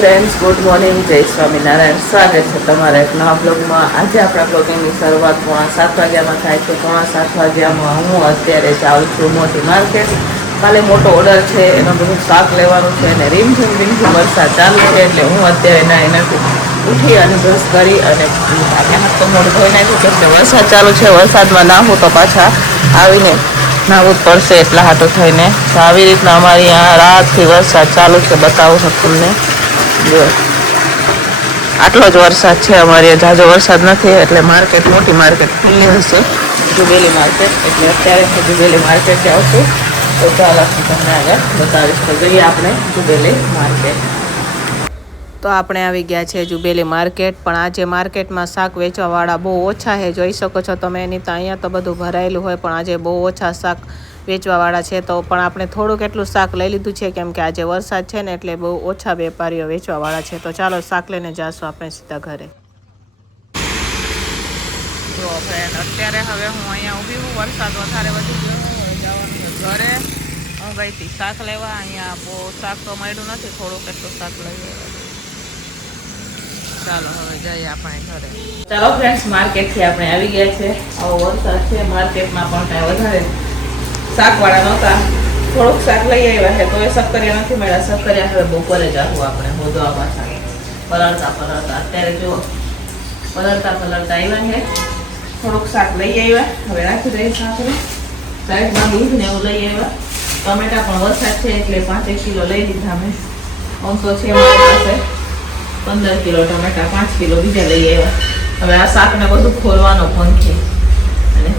Friends, good morning, જય સ્વામિનારાયણ. સ્વાગત છે તમારા એક નવા બ્લોગમાં. આજે આપણા બ્લોગિંગની શરૂઆત 6:30 વાગ્યામાં થાય છે. 6:30 વાગ્યામાં હું અત્યારે જાઉં છું મોટી માર્કેટ. કાલે મોટો ઓર્ડર છે, એનું બધું શાક લેવાનું છે અને રીમઝીમ વરસાદ ચાલુ છે એટલે હું અત્યારે એનાથી ઉઠી અને બ્રશ કરી અને હાથ તો મોઢું ધોઈ નાખ્યું કેમ કે વરસાદ ચાલુ છે. વરસાદમાં નાહું તો પાછા આવીને નાહવું જ પડશે એટલા હાટો થઈને. તો આવી રીતના અમારી यहाँ રાતથી વરસાદ ચાલુ છે. બતાવું છું તમને. જો આટલો જ વરસાદ છે અમારે, ઝાઝો વરસાદ નથી એટલે માર્કેટ મોટી માર્કેટ ખુલ્લી હશે, જુબેલી માર્કેટ. એટલે અત્યારે હું જુબેલી માર્કેટ જાઉં છું. તો ચાલો હું તમને આગળ બતાવીશ. તો જઈએ આપણે જુબેલી માર્કેટ. તો આપણે આવી ગયા છે જુબેલી માર્કેટ. પણ આજે માર્કેટમાં શાક વેચવાવાળા બહુ ઓછા છે, જોઈ શકો છો તમે. એની તો અહીંયા તો બધું ભરાયેલું હોય પણ આજે બહુ ઓછા શાક વેચવાવાળા છે. તો પણ આપણે થોડુંક એટલું શાક લઈ લીધું છે કેમ કે આજે વરસાદ છે ને એટલે બહુ ઓછા વેપારીઓ વેચવાવાળા છે. તો ચાલો શાક લઈને જાશું આપણે સીધા ઘરે. જો ફ્રેન્ડ, અત્યારે હવે હું અહીંયા ઊભી હું. વરસાદ વધારે વધી ગયો, જવાનું છે ઘરે. હું ગઈ હતી શાક લેવા. અહીંયા બહુ શાક તો મળ્યું નથી, થોડુંક એટલું શાક લઈ આવ્યા. ચાલો હવે જઈએ આપણે ઘરે. ચાલો ફ્રેન્ડ્સ, માર્કેટથી આપણે આવી ગયા છે. આવો વરસાદ છે, માર્કેટમાં પણ કાંઈ વધારે શાકવાળા નહોતા. થોડુંક શાક લઈ આવ્યા છે તો એ શક્કરિયા નથી મળ્યા. શક્કરિયા હવે બપોરે જ આવું આપણે હોદવા પાછા પલળતા. અત્યારે જો પલળતા આવ્યા છે. થોડુંક શાક લઈ આવ્યા, હવે રાખી દઈએ શાકને સાઈડમાં. દૂધ ને એવું લઈ આવ્યા. ટમેટા પણ વરસાદ છે એટલે 5 કિલો લઈ લીધા મેં. 500 છે મારી પાસે. 15 કિલો ટમેટા, 5 કિલો બીજા લઈ આવ્યા. હવે આ શાકને બધું ખોલવાનો પંખી અને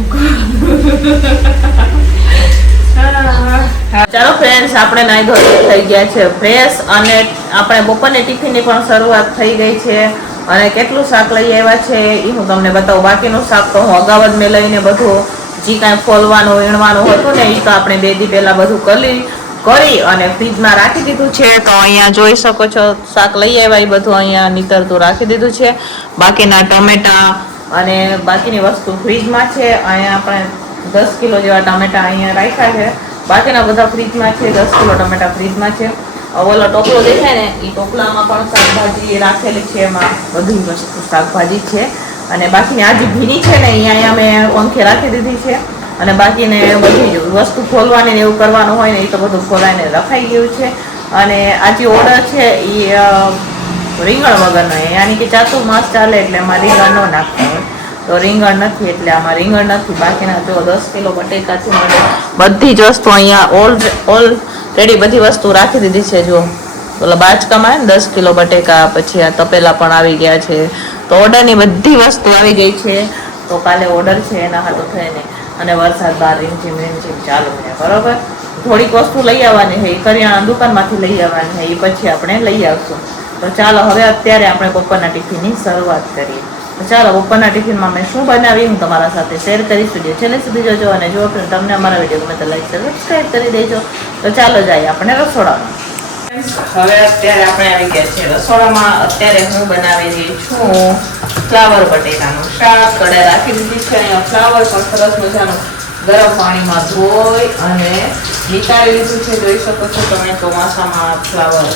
ચાલો ફ્રેન્ડ્સ, આપણે નાઈ ધોઈ થઈ ગયા છે ફ્રેશ અને આપણે બપોરની ટિફિનની પણ શરૂઆત થઈ ગઈ છે. અને કેટલું શાક લઈ આવ્યા છે એ હું તમને બતાવું. બાકીનું શાક તો હું અગાઉ જ મેં લઈને બધું જે કાંઈ ફોલવાનું વીણવાનું હતું ને એ તો આપણે 2 દી પહેલાં બધું કરી અને ફ્રીજમાં રાખી દીધું છે. તો અહીંયા જોઈ શકો છો શાક લઈ આવ્યા એ બધું અહીંયા નીતરતું રાખી દીધું છે. બાકીના ટમેટા અને બાકીની વસ્તુ ફ્રીજમાં છે. અહીંયા આપણે 10 કિલો જેવા ટમેટા અહીંયા રાખ્યા છે. બાકીના બધા ફ્રીજમાં છે. 10 કિલો ટમેટા ફ્રીજમાં છે. ઓલો ટોપલો દેખાય ને એ ટોપલામાં પણ શાકભાજી રાખેલી છે. એમાં બધી વસ્તુ શાકભાજી છે. અને બાકીની આ જે ભીની છે ને અહીંયા મેં પંખે રાખી દીધી છે. અને બાકીને બધી વસ્તુ ખોલવાની ને એવું કરવાનું હોય ને એ તો બધું ખોલાઈને રખાઈ ગયું છે. અને આ જે ઓર્ડર છે એ રીંગણ વગરનો, યાની કે ચાતુર્માસ ચાલે એટલે એમાં રીંગણ ન નાખતા હોય. તો રીંગણ નથી એટલે આમાં રીંગણ નથી. બાકીના જો 10 કિલો બટેકા છે. બધી જ વસ્તુ અહીંયા ઓલરેડી બધી વસ્તુ રાખી દીધી છે. જો ઓલા બાચકામાં 10 કિલો બટેકા, પછી આ તપેલા પણ આવી ગયા છે. તો ઓર્ડરની બધી વસ્તુ આવી ગઈ છે. તો કાલે ઓર્ડર છે એના હાટું થઈને. અને વરસાદ બહાર રીમઝીમ ચાલુ છે, બરોબર. થોડીક વસ્તુ લઈ આવવાની છે, એ કરિયાણા દુકાનમાંથી લઈ આવવાની છે, એ પછી આપણે લઈ આવશું. તો ચાલો હવે અત્યારે આપણે બપોરના ટિફિનની શરૂઆત કરીએ. તો ચાલો બપોરના ટિફિનમાં મેં શું બનાવી હું તમારા સાથે શેર કરીશું. જે છેલ્લે સુધી જોજો અને જો તમને અમારા વિડીયો ગમે તો લાઈક સબસ્ક્રાઈબ કરી દેજો. તો ચાલો જઈએ આપણે રસોડામાં. હવે અત્યારે આપણે આવી ગયા છીએ રસોડામાં. અત્યારે હું બનાવી રહી છું ફ્લાવર બટેકાનું શાક. કડાઈ રાખી દીધી છે. અહીંયા ફ્લાવર પણ સરસ મજાનું ગરમ પાણીમાં ધોઈ અને નિતારી લીધું છે. જોઈ શકો છો તમે. ચોમાસામાં ફ્લાવર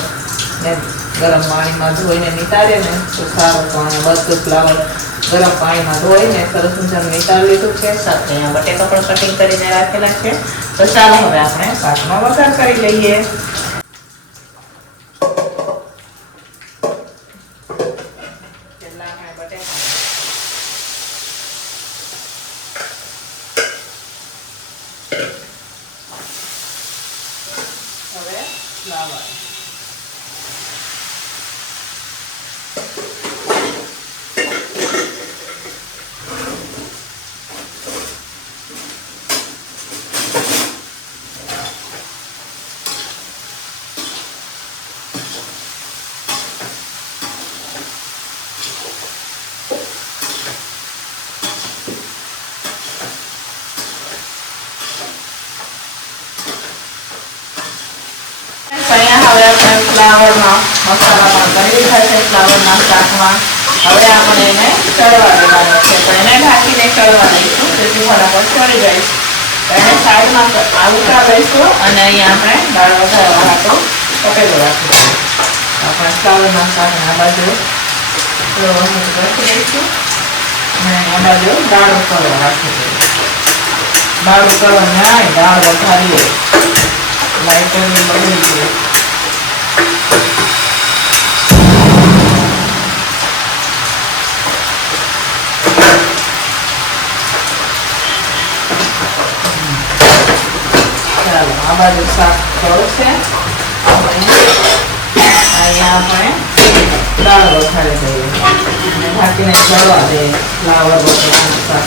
ને ગરમ પાણીમાં ધોઈને નિતારીએ ને તો સારું. પણ બધું ફ્લાવર ગરમ પાણીમાં ધોઈને સરસ મજાનું નિતારી લીધું છે. સાથે અહીંયા બટેકા પણ કટિંગ કરીને રાખેલા છે. તો ચાલો હવે આપણે શાકનો વઘાર કરી લઈએ. હવે ફ્લાવર અહીંયા હવે આપણે ફ્લાવરના મસાલા પણ કરી દીધા છે. ફ્લાવરના શાકમાં હવે આપણે એને ચડવા દેવાનો છે. તો એને ઢાંકીને ચડવા દઈશું જેથી ફટાફટ ચડી જાય. તો એને સાઈડમાં આવતા લઈશું અને અહીંયા આપણે દાળ વઘારવા હાટું તપેલું રાખીશું. આપણે ફ્લાવરના શાકને આ બાજુ રાખી દઈશું અને આ બાજુ દાળ ઉકળવા રાખી દઈશું. દાળ ઉકળવા નાય દાળ વઘારીએ લાઈટરની બગડી ગઈ. ચાલો આ બાજુ શાક છે. અહીંયા આપણે દાળ વઘારી દઈએ અને ઢાંકીને ચડવા દઈએ. ફ્લાવર બટેકાનું શાક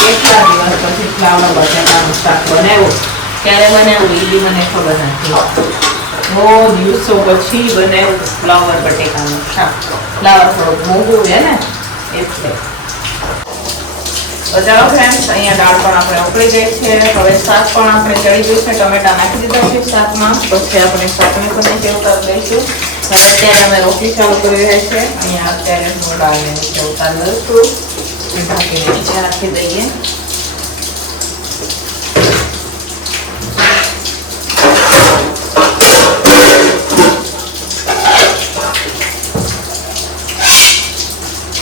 કેટલા દિવસ પછી ફ્લાવર બટેકાનું શાક બનાવ્યું. ક્યારે બનાવ્યું એ બી મને ખબર નથી. બહુ દિવસો પછી બનાવ્યું ફ્લાવર બટેકાનું શાક. ફ્લાવર થોડુંક મોંઘું છે ને એટલે. તો ચાલો ફ્રેન્ડ્સ, અહીંયા દાળ પણ આપણે ઉકળી ગઈ છે. હવે શાક પણ આપણે ચડી ગયું છે. ટમેટા નાખી દીધા છે શાકમાં. પછી આપણે શાકને પણ નીચે ઉતારી દઈશું. હવે અત્યારે અમે રોટલી ચાલુ કરી રહ્યા છીએ. અહીંયા અત્યારે હું દાળને નીચે ઉતારી દઉં છું. ઢાંકીને નીચે રાખી દઈએ.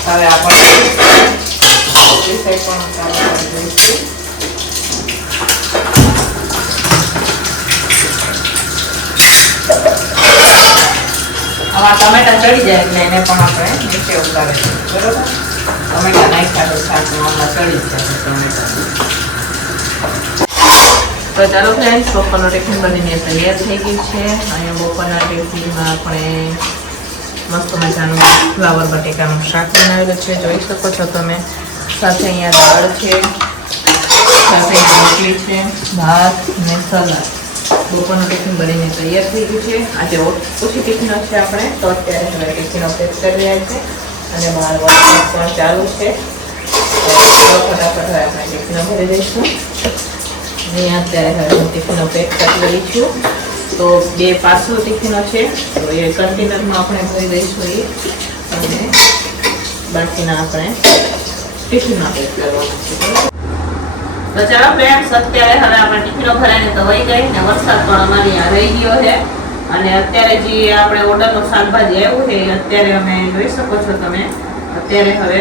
હવે આપણે ટમેટા ચડી જાય એટલે એને પણ આપણે નીચે ઉતારી દઈએ. બરોબર, ટમેટા નાખ્યા તો શાકમાં હમણાં ચડી જ જાય ટમેટા. તો ચાલો ફ્રેન્ડ્સ, બપોરનો ટિફિન બનીને તૈયાર થઈ ગયું છે. અહીંયા બપોરના ટિફિનમાં આપણે મસ્ત મજાનું ફ્લાવર બટેકાનું શાક બનાવેલું છે, જોઈ શકો છો તમે. સાથે અહીંયા દાળ છે, સાથે રોટલી છે, ભાત ને સલાડ. બપોરનું ટિફિન બનીને તૈયાર થઈ ગયું છે. આજે ઓછી ટિફિનો છે આપણે, તો અત્યારે હવે ટિફિનો પેક કરી રહ્યા છે અને બહાર વરસાદ પણ ચાલુ છે. તો ફટાફટ હવે આપણે ટિફિનો ભરી દઈશું. અહીંયા અત્યારે હવે હું ટિફિનો પેક કરી રહી છું. તો 2 પાર્સલ ટિફિનો છે, તો એ કન્ટેનરમાં આપણે ભરી દઈશું એ, અને બાકીના આપણે ટિફિનમાં પેક કરવાના છે. તો ચાલો ફ્રેન્ડ્સ, અત્યારે હવે આપણે ટિફિનો ભરાઈને તો વહી ગઈ ને વરસાદ પણ અમારે અહીંયા રહી ગયો છે. અને અત્યારે જે આપણે ઓર્ડરનું શાકભાજી આવ્યું છે એ અત્યારે અમે જોઈ શકો છો તમે. અત્યારે હવે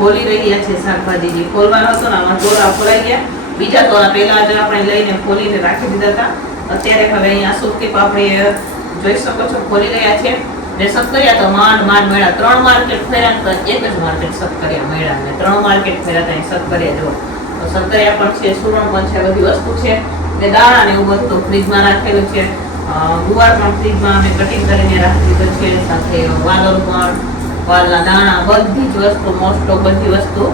ખોલી રહ્યા છે શાકભાજી. જે ખોલવાનો હતો ને આમાં તોરા ખોલાઈ ગયા. બીજા તોરા પહેલા જ આપણે લઈને ખોલીને રાખી દીધા હતા. અત્યારે હવે અહીંયા સુરતી પાપડી જોઈ શકો છો ખોલી રહ્યા છે. ને સક્કરિયા તો માંડ મળ્યા. 3 માર્કેટ ફેર્યા તો એક જ માર્કેટ સક્કરિયા મળ્યા. ને 3 માર્કેટ ફેર્યા ત્યાં સક્કરિયા જો. તો સક્કરિયા પણ છે, સુરણ પણ છે, બધી વસ્તુ છે. ને દાણા ને એવું બધું ફ્રીજમાં રાખેલું છે. ગુવાર પણ ફ્રીજમાં અમે કટિંગ કરીને રાખી દીધું છે. સાથે વાલોર પણ, વાલના દાણા, બધી જ વસ્તુ, મોસ્ટ ઓફ બધી વસ્તુ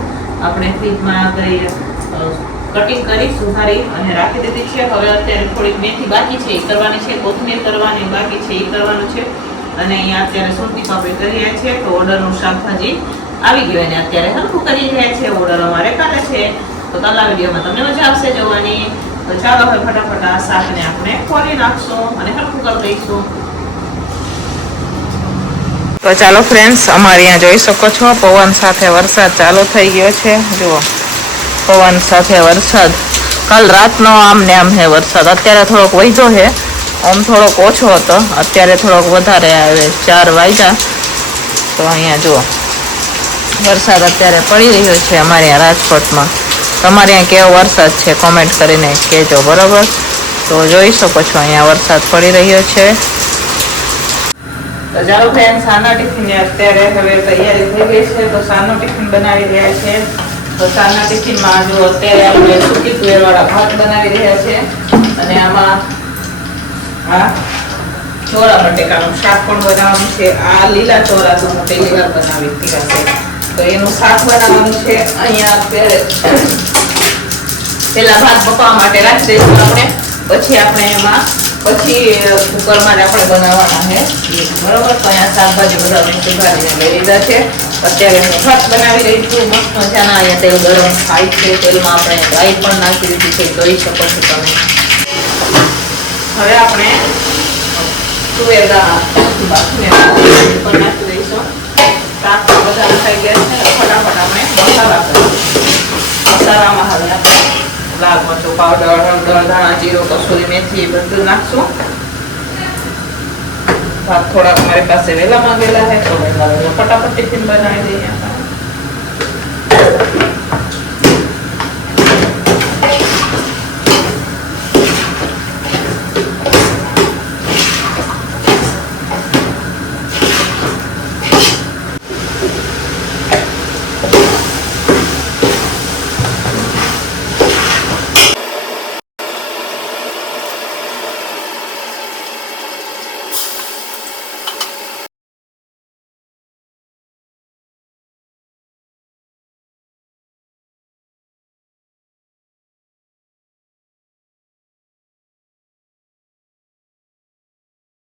આપણે ફ્રીજમાં કટિંગ કરી સુધારી અને રાખી દીધી છે. હવે અત્યારે થોડીક મેથી બાકી છે એ કરવાની છે, કોથમીર કરવાની બાકી છે એ કરવાનું છે. અને અહીંયા અત્યારે સુરતી પાપડી કરી રહ્યા છે. તો ઓર્ડરનું શાકભાજી આવી ગયું અને અત્યારે હલકું કરી રહ્યા છે. ઓર્ડર અમારે કાલે છે. તો કાલના વિડીયોમાં તમને મજા આવશે જોવાની. તો ચાલો હવે ફટાફટ આ શાકને આપણે ખોલી નાખશું અને હલકું કરી દઈશું. તો ચાલો ફ્રેન્ડ્સ, અમારે અહીંયા જોઈ શકો છો પવન સાથે વરસાદ ચાલુ થઈ ગયો છે. જુઓ, પવન સાથે વરસાદ. કાલ રાતનો આમ ને આમ છે વરસાદ. અત્યારે થોડોક વધ્યો છે, આમ થોડોક ઓછો હતો, અત્યારે થોડોક વધારે આવે. 4 વાગ્યા. તો અહીંયા જુઓ વરસાદ અત્યારે પડી રહ્યો છે અમારે અહીંયા રાજકોટમાં. તમારે અહીંયા કેવો વરસાદ છે કોમેન્ટ કરીને કહેજો, બરાબર. તો જોઈ શકો છો અહીંયા વરસાદ પડી રહ્યો છે. તો ચાલો ફ્રેન્ડ, સાંજના ટિફિનની અત્યારે હવે તૈયારી થઈ ગઈ છે. તો સાંજનો ટિફિન બનાવી રહ્યા છે. તો સાંજના ટિફિનમાં જો અત્યારે આપણે સૂકી તુવેરવાળા ભાત બનાવી રહ્યા છે. અને આમાં આ ચોરા બટેકાનું શાક પણ બનાવવાનું છે. આ લીલા ચોરા તો હું પહેલી વાર બનાવી દીધા છે. તો એનું શાક બનાવવાનું છે. અહીંયા અત્યારે પેલા ભાત પકવા માટે રાખી દઈશું આપણે. પછી આપણે એમાં કુકરમાં જ આપણે બનાવવાના છે, બરોબર. તો અહીંયા શાકભાજી બધા મેં સુધારીને લઈ લીધા છે. અત્યારે હું ભાત બનાવી રહી છું. મસ્ત મજાના અહીંયા તેલ ગરમ થાય છે. તેલમાં આપણે રાઈ પણ નાખી દીધી છે, જોઈ શકો છો તમે. હવે આપણે તુવેર દાણા પણ નાખી દઈશું. શાક બધા થઈ ગયા છે. ફટાફટ આપણે મસાલા કરીશું. મસાલામાં હવે આપણે લાલ મરચું પાવડર, હળદર, ધાણા, જીરું, કસૂરી મેથી બધું નાખશું. ભાત થોડાક મારી પાસે વહેલા માંગેલા છે તો વહેલા ફટાફટ ટિફિન બનાવી દઈએ.